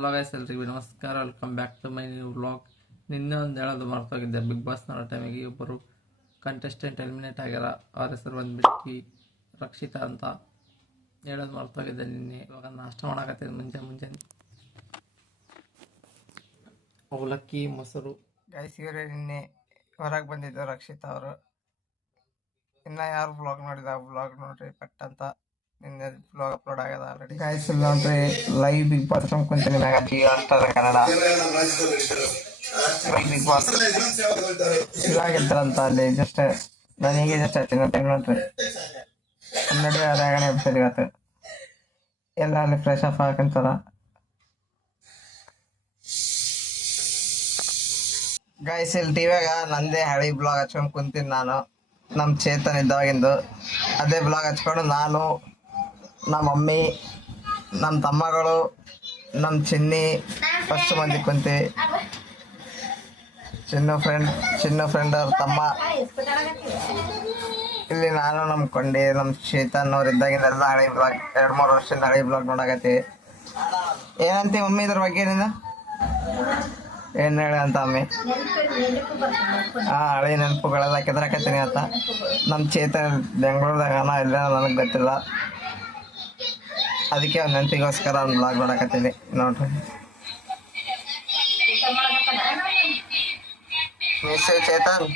Hello guys, ಎಲ್ರಿಗೂ ನಮಸ್ಕಾರ. Welcome back to my new vlog. ನಿನ್ನೆ ಒಂದು ಹೇಳೋದು ಮರ್ತೋಗಿದ್ದೆ. ಬಿಗ್ ಬಾಸ್ ನೋಡೋ ಟೈಮಿಗೆ ಒಬ್ಬರು ಕಂಟೆಸ್ಟೆಂಟ್ ಎಲಿಮಿನೇಟ್ ಆಗ್ಯಾರ. ಅವ್ರ ಹೆಸರು ಬಂದ್ಬಿಟ್ಟು ರಕ್ಷಿತಾ ಅಂತ ಹೇಳೋದು ಮರ್ತೋಗಿದ್ದೆ ನಿನ್ನೆ. ಇವಾಗ ನಾಷ್ಟ ಮಾಡಕತ್ತಿದ್ದೆ ಮುಂಜಾನೆ ಅವಲಕ್ಕಿ ಮೊಸರು. ಗೈಸ್ ಇವರೇ ನಿನ್ನೆ ಹೊರಗೆ ಬಂದಿದ್ದು ರಕ್ಷಿತಾ ಅವರು. ಇನ್ನು ಯಾರು ವ್ಲಾಗ್ ನೋಡಿದ ವ್ಲಾಗ್ ನೋಡ್ರಿ ಪಟ್ ಅಂತ. ನಿನ್ನೆ ವ್ಲಾಗ್ ಅಪ್ಲೋಡ್ ಆಗ್ಯದ ಆಲ್ರೆಡಿ. ಗೈಸ್ ನೋಡ್ರಿ ಲೈವ್ ಬಿಗ್ ಬಾಸ್ ಕುಂತೀನಿ Jio Star Kannada Bigg Boss ಇದಾಗಿದ್ರಂತ ಅಲ್ಲಿ. ಜಸ್ಟ್ ನನಗೆ ಜಸ್ಟ್ ಹಚ್ಚಿನ ಟೈಮ್ ನೋಡ್ರಿ 12 ಎಪಿಸೋಡ್ ಇವತ್ತು. ಎಲ್ಲ ಅಲ್ಲಿ ಫ್ರೆಶ್ ಅಪ್ ಹಾಕಂತಾರ. ಗೈಸ್ ಇಲ್ಲಿ ಟಿವಿಯಾಗ ನಂದೇ ಹಳಿ ಬ್ಲಾಗ್ ಹಚ್ಕೊಂಡು ಕುಂತೀನಿ ನಾನು. ನಮ್ಮ ಚೇತನ್ ಇದ್ದಾಗಿಂದು ಅದೇ ಬ್ಲಾಗ್ ಹಚ್ಕೊಂಡು ನಾನು, ನಮ್ಮ ಮಮ್ಮಿ, ನಮ್ಮ ತಮ್ಮಗಳು, ನಮ್ಮ ಚಿನ್ನಿ ಫಸ್ಟ್ ಮಂದಿ ಕುಂತೀವಿ. ಚಿನ್ನು ಫ್ರೆಂಡ್ ಅವ್ರ ತಮ್ಮ ಇಲ್ಲಿ, ನಾನು ನಮ್ಮ ಕೊಂಡಿ, ನಮ್ಮ ಚೇತನ್ ಅವ್ರು ಇದ್ದಾಗಿಂದೆಲ್ಲ ಹಳಿ ಬ್ಲಾಗ್ 2-3 ವರ್ಷದಿಂದ ಹಳಿ ಬ್ಲಾಗ್ ನೋಡಕತ್ತೀವಿ. ಏನಂತೀವಿ ಮಮ್ಮಿ ಇದ್ರ ಬಗ್ಗೆ ನೀನು? ಏನ್ ಹೇಳಿ ಅಂತ ಅಮ್ಮಿ? ಹಳಿ ನೆನಪುಗಳೆಲ್ಲ ಕೆದರಾಕತ್ತೀನಿ ಅಂತ. ನಮ್ಮ ಚೇತನ್ ಬೆಂಗಳೂರದಾಗ ಇಲ್ಲ ನನಗೆ ಗೊತ್ತಿಲ್ಲ, ಅದಕ್ಕೆ ಒಂದು ನೆನಪಿಗೋಸ್ಕರ ಒಂದು ಬ್ಲಾಗ್ ನೋಡಕತ್ತೀನಿ ನೋಡ್ರಿ. ಚೇತನ್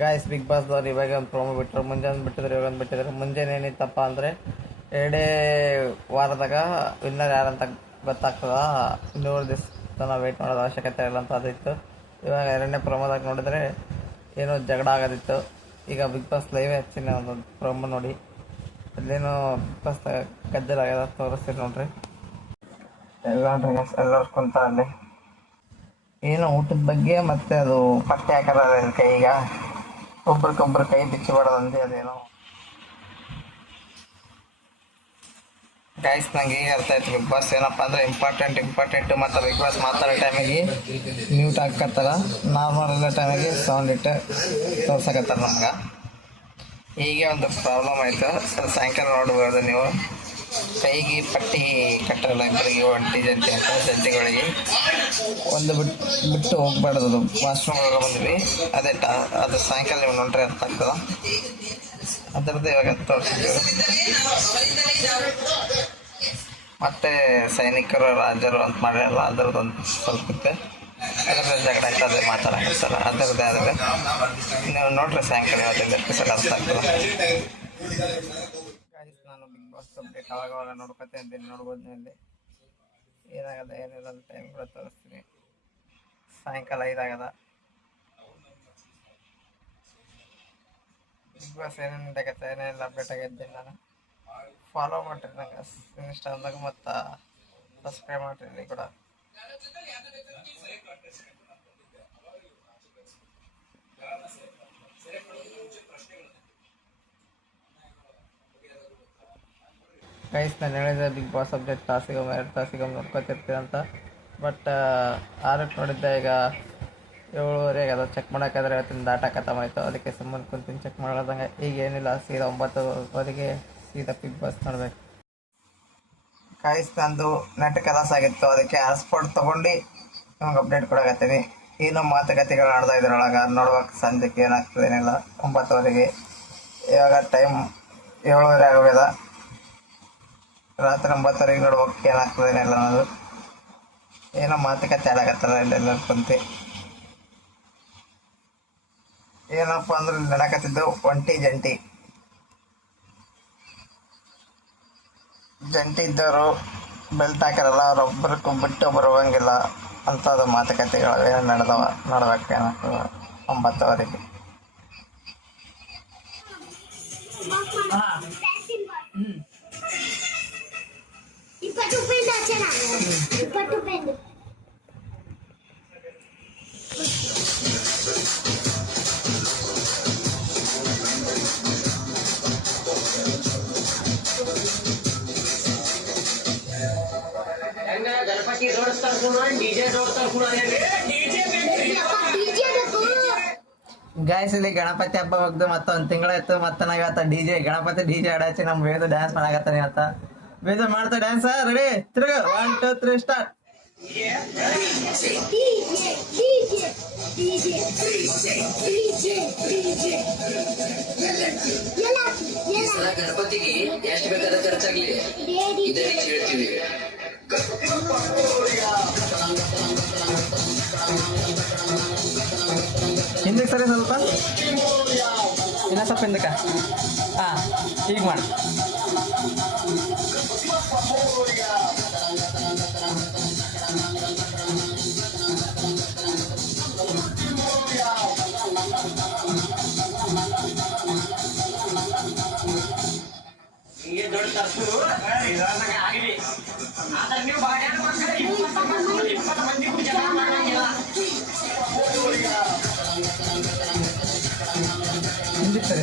ಗಾಯ್ಸ್ ಬಿಗ್ ಬಾಸ್ ದವ್ರು ಇವಾಗ ಒಂದು ಪ್ರೋಮೋ ಬಿಟ್ಟರು. ಮುಂಜಾನೆ ಬಿಟ್ಟಿದ್ರು, ಇವಾಗ ಬಿಟ್ಟಿದ್ರು. ಮುಂಜಾನೆ ಏನಿತ್ತಪ್ಪ ಅಂದರೆ 2 ವಾರದಾಗ ವಿನ್ನರ್ ಯಾರಂತ ಗೊತ್ತಾಗ್ತದ. 100 ದಿವಸ ತನಕ ವೆಯ್ಟ್ ಮಾಡೋದು ಅವಶ್ಯಕತೆ ಇಲ್ಲ ಅಂತ ಅದಿತ್ತು. ಇವಾಗ 2ನೇ ಪ್ರೋಮೋದಾಗ ನೋಡಿದ್ರೆ ಏನೋ ಜಗಳ ಆಗೋದಿತ್ತು. ಈಗ ಬಿಗ್ ಬಾಸ್ ಲೈವೇ ಹಚ್ಚಿನ ಒಂದು ಪ್ರೋಮೋ ನೋಡಿ. ಅಲ್ಲೇನೋ ಬಿಗ್ ಬಾಸ್ ಗದ್ದಲಾಗ್ಯದ ತೋರಿಸ್ತೀರಿ ನೋಡ್ರಿ. ಎಲ್ಲರೂ ಕುಂತ ಅಲ್ಲಿ ಏನೋ ಊಟದ ಬಗ್ಗೆ ಮತ್ತೆ ಅದು ಪಟ್ಟೆ ಹಾಕದ ಕೈಗ ಒಬ್ರಿಗೊಬ್ರು ಕೈ ಬಿಚ್ಚಿಬಾರ್ದಂತೆ ಅದೇನೋ. ಗೈಸ್ ನಂಗೆ ಈಗ ಅರ್ಥ ಆಯ್ತು ಬಿಗ್ ಬಾಸ್ ಏನಪ್ಪ ಅಂದರೆ ಇಂಪಾರ್ಟೆಂಟ್ ಮತ್ತು ಬಿಗ್ ಬಾಸ್ ಮಾತಾಡೋ ಟೈಮಿಗೆ ಮ್ಯೂಟ್ ಹಾಕತ್ತಾರ. ನಾರ್ಮಲ್ ಎಲ್ಲ ಟೈಮಿಗೆ ಸೌಂಡ್ ಇಟ್ಟು ತೋರ್ಸಕತ್ತಾರ ನಮ್ಗೆ. ಹೀಗೆ ಒಂದು ಪ್ರಾಬ್ಲಮ್ ಆಯಿತು. ಸಾಯಂಕಾಲ ನೋಡ್ಬೋದು ನೀವು. ಕೈಗೆ ಪಟ್ಟಿ ಕಟ್ಟಲ್ಲ ಇಬ್ಬರಿಗೆ, ಒಂಟಿ ಜಂಟಿ ಅಂತ ಜಂಟಿಗಳಿಗೆ ಒಂದು ಬಿಟ್ಟು ಹೋಗ್ಬಾರ್ದು. ಅದು ವಾಶ್ರೂಮ್ಗೆ ಬಂದ್ವಿ. ಅದು ಸಾಯಂಕಾಲ ನೀವು ನೋಡ್ರಿ ಅರ್ಥ ಆಗ್ತದ. ಅದರದ್ದು ಇವಾಗ ತೋರಿಸಿದ್ದೀವಿ. ಮತ್ತೆ ಸೈನಿಕರು ರಾಜರು ಅಂತ ಮಾಡಿರಲ್ಲ, ಅದರದ್ದೊಂದು ಸ್ವಲ್ಪ ಇತ್ತು. ಅದರ ಜಗಳ ಆಯ್ತು, ಅದೇ ಮಾತಾಡಕತ್ತಾರ. ಅದರದ್ದೇ ಆದರೆ ನೀವು ನೋಡ್ರಿ ಸಾಯಂಕಾಲ ಇವತ್ತಿಂದ ಎಪಿಸೋಡ್ ಅರ್ಥ ಆಗ್ತದೆ. ನಾನು ಬಿಗ್ ಬಾಸ್ ಅಪ್ಡೇಟ್ ಅವಾಗ ನೋಡ್ಕೊತಾ ಇದ್ದೀನಿ. ನೋಡ್ಬೋದು ಇಲ್ಲಿ ಏನಾಗದ ಏನಿಲ್ಲ ಅಂತ ಟೈಮ್ ಕೂಡ ತೋರಿಸ್ತೀನಿ. ಸಾಯಂಕಾಲ 5 ಆಗದ. ಬಿಗ್ ಬಾಸ್ ಏನೇನು ಆಗತ್ತೆ ಏನೇನೆಲ್ಲ ಅಪ್ಡೇಟ್ ಆಗಿದ್ದೀನಿ ನಾನು. ಫಾಲೋ ಮಾಡಿರಿ ನಂಗೆ ಇನ್ಸ್ಟಾಗ್ರಾಮ್ದಾಗ ಮತ್ತು ಸಬ್ಸ್ಕ್ರೈಬ್ ಮಾಡಿರಿ ಇಲ್ಲಿ ಕೂಡ. ಗೈಸ್ ನಾನು ಹೇಳಿದೆ ಬಿಗ್ ಬಾಸ್ ಅಪ್ಡೇಟ್ ತಾಸಿಗೊಮ್ಮೆ 2 ತಾಸಿಗೊಮ್ಮೆ ನೋಡ್ಕೊತಿರ್ತೀವಿ ಅಂತ. ಬಟ್ 6ಕ್ಕೆ ನೋಡಿದ್ದೆ, ಈಗ 7:30 ಅದು ಚೆಕ್ ಮಾಡೋಕ್ಕಾದ್ರೆ ಇವತ್ತಿನ ಡಾಟಾ ಖತಮಾಯಿತು. ಅದಕ್ಕೆ ಸುಮ್ಮನೆ ಕುಂತೀನಿ ಚೆಕ್ ಮಾಡೋದಂಗೆ. ಈಗ ಏನಿಲ್ಲ, ಸೀದಾ 9:00ವರೆಗೆ ಸೀದಾ ಬಿಗ್ ಬಾಸ್ ನೋಡ್ಬೇಕು. ಗೈಸ್ ನಂದು ನೆಟ್ ಕೆಲಸ ಆಗಿತ್ತು, ಅದಕ್ಕೆ ಹಾಟ್ಸ್ಪಾಟ್ ತೊಗೊಂಡು ನಿಮ್ಗೆ ಅಪ್ಡೇಟ್ ಕೊಡಕತ್ತೀನಿ. ಏನೋ ಮಾತುಕತೆಗಳು ಆಡ್ತಾ ಇದ್ರೊಳಗೆ ನೋಡ್ಬೇಕು. ಸಂಜೆಗೆ ಏನಾಗ್ತದೆ ಏನಿಲ್ಲ. 9:00ವರೆಗೆ. ಇವಾಗ ಟೈಮ್ 7:30 ಆಗೋಗ್ಯದ. ರಾತ್ರಿ 9:00ವರೆಗೆ ನೋಡ್ಬೇಕು ಏನಾಗ್ತದೆ ಏನಿಲ್ಲ ಅನ್ನೋದು. ಏನೋ ಮಾತುಕತೆ ಆಡಕತ್ತಾರ ಇಲ್ಲೆಲ್ಲರೂ ಕುಂತು. ಏನಪ್ಪ ಅಂದ್ರೆ ಇಲ್ಲಿ ನಡಕತ್ತಿದ್ದು ಒಂಟಿ ಜಂಟಿ ಇದ್ದವರು ಬೆಲ್ಟ್ ಹಾಕಿರಲ್ಲ, ಅವ್ರೊಬ್ಬರಿಗೆ ಬಿಟ್ಟು ಒಬ್ಬರು ಹೋಗಂಗಿಲ್ಲ ಅಂಥದ್ದು ಮಾತುಕತೆಗಳು ಏನು ನಡೆದವ. ನೋಡ್ಬೇಕು ಏನಾಗ್ತದೆ 9:00ವರೆಗೆ. ಗಾಯ್ಸ್ ಇಲ್ಲಿ ಗಣಪತಿ ಹಬ್ಬ ಹೋಗ್ದು ಮತ್ತೆ 1 ತಿಂಗಳಾಯ್ತು. ಮತ್ತೆ ನಾವು ಇವತ್ತು ಗಣಪತಿ ಡಿ ಜೆ ಆಡಾಚಿ ನಮ್ಮ ವೇದು ಡ್ಯಾನ್ಸ್ ಮಾಡಾಕತ್ತಾನೆ. ಇವತ್ತು ವೇದು ಮಾಡ್ತಾ ಡ್ಯಾನ್ಸ್ ರೆಡಿ. ತಿರುಗ 1 2 3 ಸ್ಟಾರ್ಟ್. ಗಣಪತಿಗೆ ಎಷ್ಟು ಬೇಕಾದ ಖರ್ಚಾಗ್ಲಿ ಇದೇ ರೀತಿ ಹೇಳ್ತೀವಿ. ಹಿಂದಕ್ಕೆ ಸರಿ ಸ್ವಲ್ಪ ಇನ್ನೂ ಸ್ವಲ್ಪ ಹಿಂದಕ್ಕೆ. ಹಾಂ, ಈಗ ಮಾಡಿ. ಹಿಂದಕ್ಕೆ ಸರಿ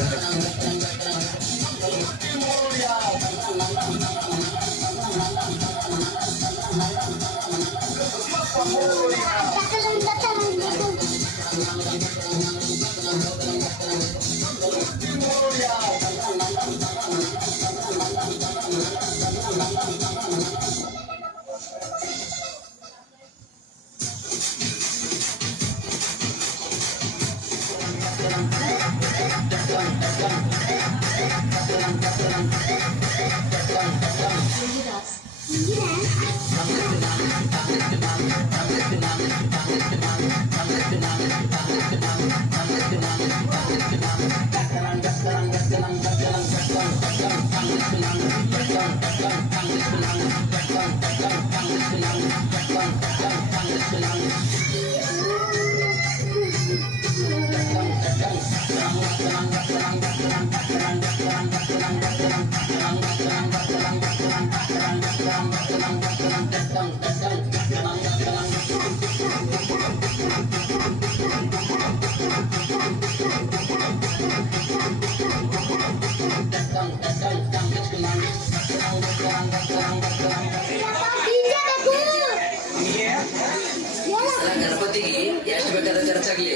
ಗಣಪತಿಗೆ ಎಷ್ಟು ಬೇಕಾದ ಖರ್ಚಾಗ್ಲಿ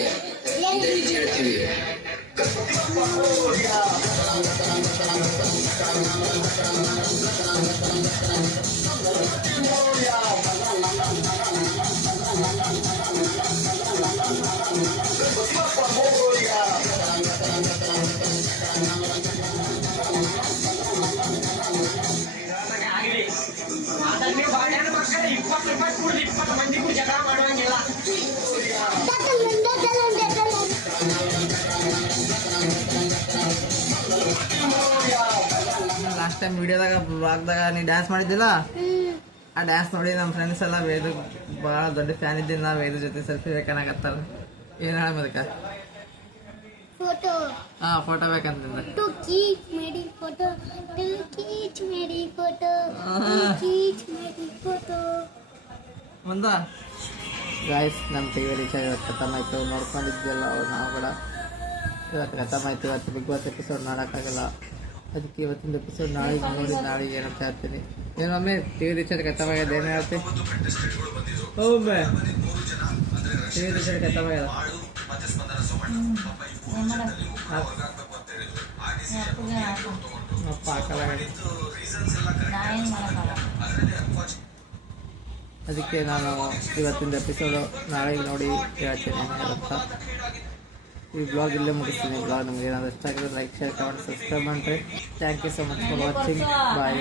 ಇದೇ ರೀತಿ ಹೇಳ್ತೀವಿ. ಲಾಸ್ಟ್ ಟೈಮ್ ವಿಡಿಯೋದಾಗ ಬ್ಲಾಗ್ದಾಗ ನೀ ಡ್ಯಾನ್ಸ್ ಮಾಡಿದ್ದಿಲ್ಲ, ಆ ಡ್ಯಾನ್ಸ್ ನೋಡಿ ನಮ್ಮ ಫ್ರೆಂಡ್ಸ್ ಎಲ್ಲ ವೇದ ಭಾಳ ದೊಡ್ಡ ಫ್ಯಾನ್ ಇದ್ದೀನಿ. ನಾವು ವೇದ ಜೊತೆ ಸೆಲ್ಫಿ ಬೇಕನ್ನಾಗತ್ತಲ್ಲ. ಏನು ಹೇಳ ಅದಕ್ಕೆ? ಫೋಟೋ. ಹಾಂ, ಫೋಟೋ ಬೇಕಂತಂದ್ರೆ ಟು ಕೀಚ್ ಮೇಡಿ ಫೋಟೋ, ಟು ಕೀಚ್ ಮೇಡಿ ಫೋಟೋ, ಟು ಕೀಚ್ ಮೇಡಿ ಫೋಟೋ. ಮುಂದ ಗಾಯ್ಸ್, ನಮ್ಮ ಟಿವಿ ರೀಚಾರ್ಜ್ ಇವತ್ತು ಖತಮಾಯ್ತು. ನೋಡ್ಕೊಂಡಿದ್ದಿಲ್ಲ ನಾವು ಕೂಡ. ಇವತ್ತು ಖತಮಾಯ್ತು. ಇವತ್ತು ಬಿಗ್ ಬಾಸ್ ಎಪಿಸೋಡ್ ನೋಡೋಕ್ಕಾಗಲ್ಲ. ಅದಕ್ಕೆ ಇವತ್ತಿನ ಎಪಿಸೋಡ್ ನಾಳೆ ನೋಡಿ ನಾಳೆಗೆ ಏನಂತ ಹೇಳ್ತೀನಿ. ಏನೊಮ್ಮೆ ಟಿವಿ ರೀಚಾರ್ಜ್ ಖತಮಾಗ್ಯದ ಏನು ಹೇಳ್ತಿ? ಒಮ್ಮೆ ಟಿವಿ ರೀಚಾರ್ಜ್ ಖತಮಾಗ್ಯದ. ಅಪ್ಪ ಹಾಕಲ್ಲ. ಅದಕ್ಕೆ ನಾನು ಇವತ್ತಿನ ಎಪಿಸೋಡು ನಾಳೆಗೆ ನೋಡಿ ಹೇಳ್ತೀನಿ ಅಂತ. ಈ ಬ್ಲಾಗ್ ಇಲ್ಲೇ ಮುಗಿಸ್ತೀನಿ. ಬ್ಲಾಗ್ ನಮ್ಗೆ ಏನಾದರೂ ಇಷ್ಟ ಆಗಿದ್ರೆ ಲೈಕ್, ಶೇರ್, ಕಮೆಂಟ್, ಸಬ್ಸ್ಕ್ರೈಬ್ ಮಾಡಿರಿ. Thank you so much for watching. Bye.